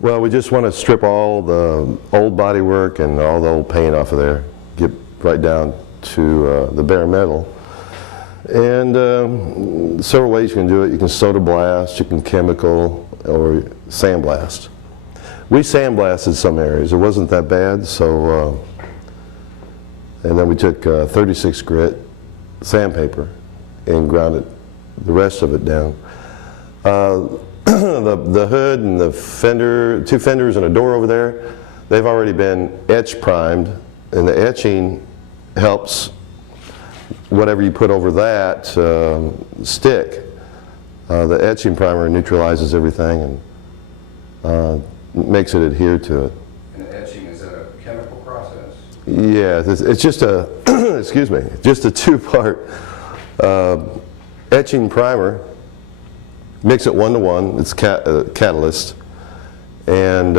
Well, we just want to strip all the old body work and all the old paint off of there, get right down to the bare metal. And several ways you can do it. You can soda blast, you can chemical, or sandblast. We sandblasted some areas. It wasn't that bad, so and then we took 36 grit sandpaper and ground the rest of it down. The hood and the fender, two fenders and a door over there, they've already been etch primed, and the etching helps whatever you put over that stick. The etching primer neutralizes everything and makes it adhere to it. And the etching, is that a chemical process? Yeah, it's just a excuse me, just a two-part etching primer. Mix it 1-to-1. It's catalyst, and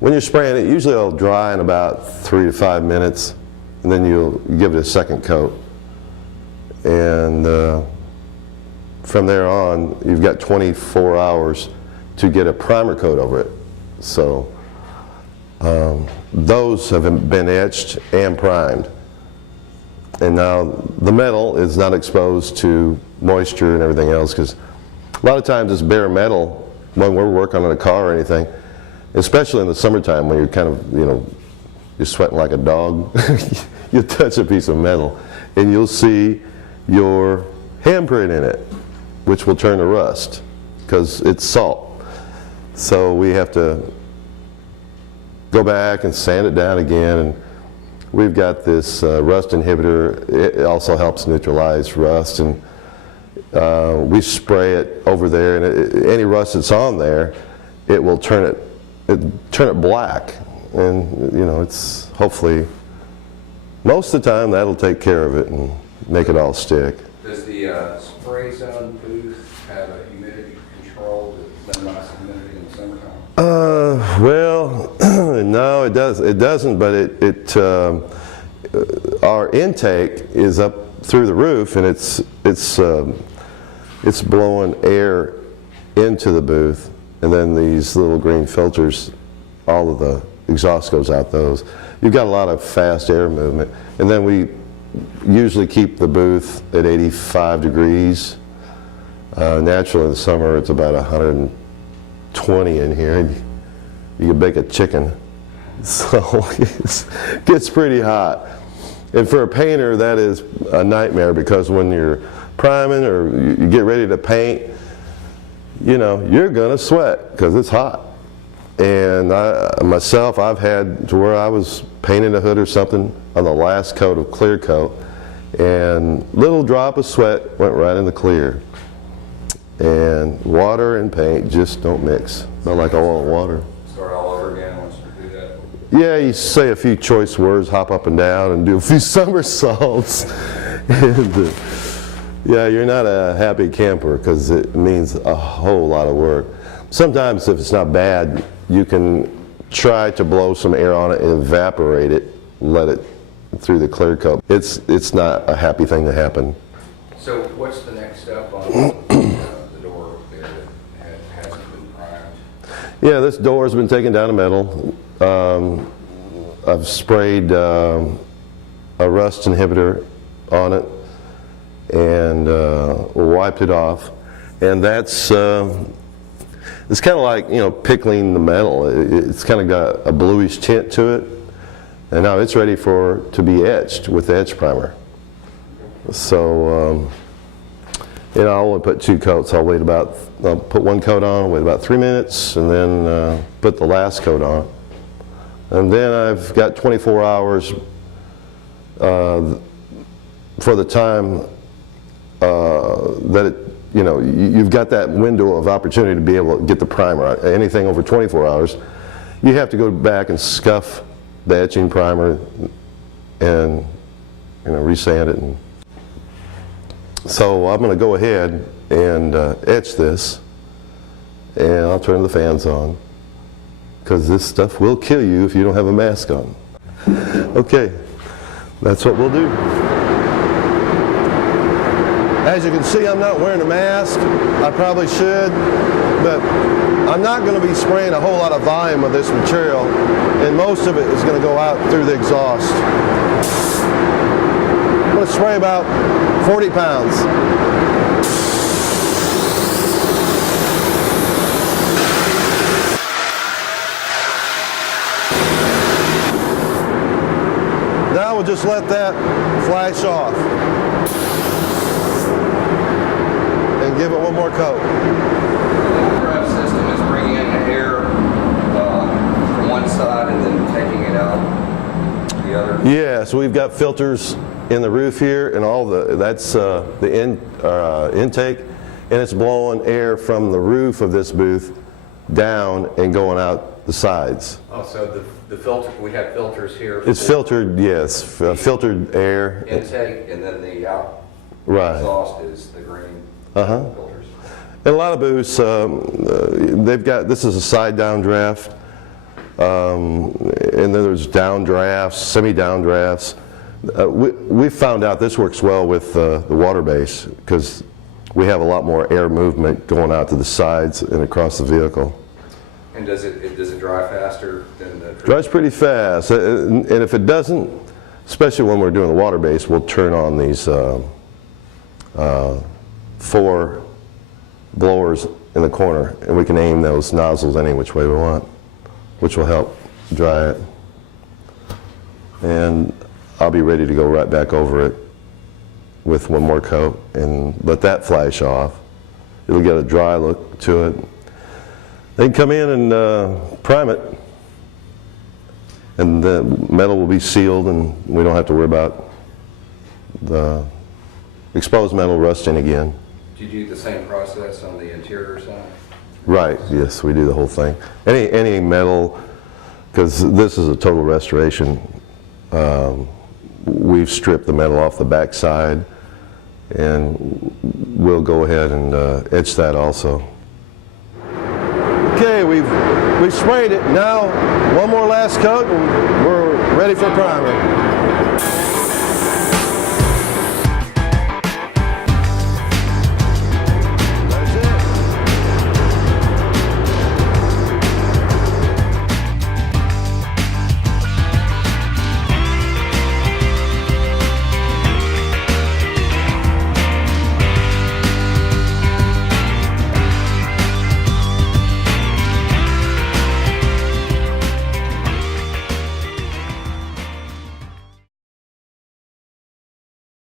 when you're spraying it, usually it'll dry in about 3 to 5 minutes, and then you'll give it a second coat, and from there on, you've got 24 hours to get a primer coat over it. So those have been etched and primed, and now the metal is not exposed to moisture and everything else, because a lot of times it's bare metal when we're working on a car or anything, especially in the summertime when you're kind of, you're sweating like a dog. You touch a piece of metal and you'll see your handprint in it, which will turn to rust because it's salt. So we have to go back and sand it down again, and we've got this rust inhibitor. It also helps neutralize rust, and we spray it over there, and any rust that's on there, it will turn it black, and it's hopefully most of the time that'll take care of it and make it all stick. Does the spray zone booth have a humidity control that minimizes humidity in the summertime? Well, no, it doesn't, but our intake is up through the roof, and it's blowing air into the booth, and then these little green filters, all of the exhaust goes out those. You've got a lot of fast air movement, and then we usually keep the booth at 85 degrees. Naturally in the summer it's about 120 in here, and you can bake a chicken. So it gets pretty hot. And for a painter, that is a nightmare, because when you're priming or you get ready to paint, you're gonna sweat because it's hot. And myself, I've had to where I was painting a hood or something on the last coat of clear coat, and little drop of sweat went right in the clear. And water and paint just don't mix. Not like oil and water. Start all over again once you do that? Yeah, you say a few choice words, hop up and down, and do a few somersaults. And yeah, you're not a happy camper because it means a whole lot of work. Sometimes if it's not bad, you can try to blow some air on it and evaporate it, let it through the clear coat. It's not a happy thing to happen. So what's the next step on the door there that hasn't been primed? Yeah, this door has been taken down to metal. I've sprayed a rust inhibitor on it and wiped it off, and that's it's kind of like pickling the metal. It's kind of got a bluish tint to it, and now it's ready to be etched with the etch primer. So I'll only put 2 coats. I'll put 1 coat on, wait about 3 minutes, and then put the last coat on, and then I've got 24 hours for the time that you've got that window of opportunity to be able to get the primer. Anything over 24 hours, you have to go back and scuff the etching primer and resand it. And so I'm going to go ahead and etch this, and I'll turn the fans on, because this stuff will kill you if you don't have a mask on. Okay, that's what we'll do. As you can see, I'm not wearing a mask. I probably should, but I'm not going to be spraying a whole lot of volume of this material, and most of it is going to go out through the exhaust. I'm going to spray about 40 pounds. Now we'll just let that flash off and give it one more coat. The drive system is bringing in the air from one side and then taking it out the other. Yeah, so we've got filters in the roof here, and that's the intake, and it's blowing air from the roof of this booth down and going out the sides. Oh, so the filter, we have filters here. It's filtered, yes, filtered air. Intake, and then the out Right. exhaust is the green Uh-huh. filters. And a lot of booths, they've got, this is a side down draft, and then there's down drafts, semi-down drafts. We found out this works well with the water base because we have a lot more air movement going out to the sides and across the vehicle. And does it dry faster than the? Dries pretty fast, and if it doesn't, especially when we're doing the water base, we'll turn on these 4 blowers in the corner, and we can aim those nozzles any which way we want, which will help dry it. And I'll be ready to go right back over it with one more coat and let that flash off. It'll get a dry look to it. They can come in and prime it, and the metal will be sealed, and we don't have to worry about the exposed metal rusting again. Do you do the same process on the interior side? Right, yes, we do the whole thing. Any metal, because this is a total restoration, we've stripped the metal off the back side, and we'll go ahead and etch that also. Okay, we've sprayed it. Now, one more last coat, and we're ready for primer.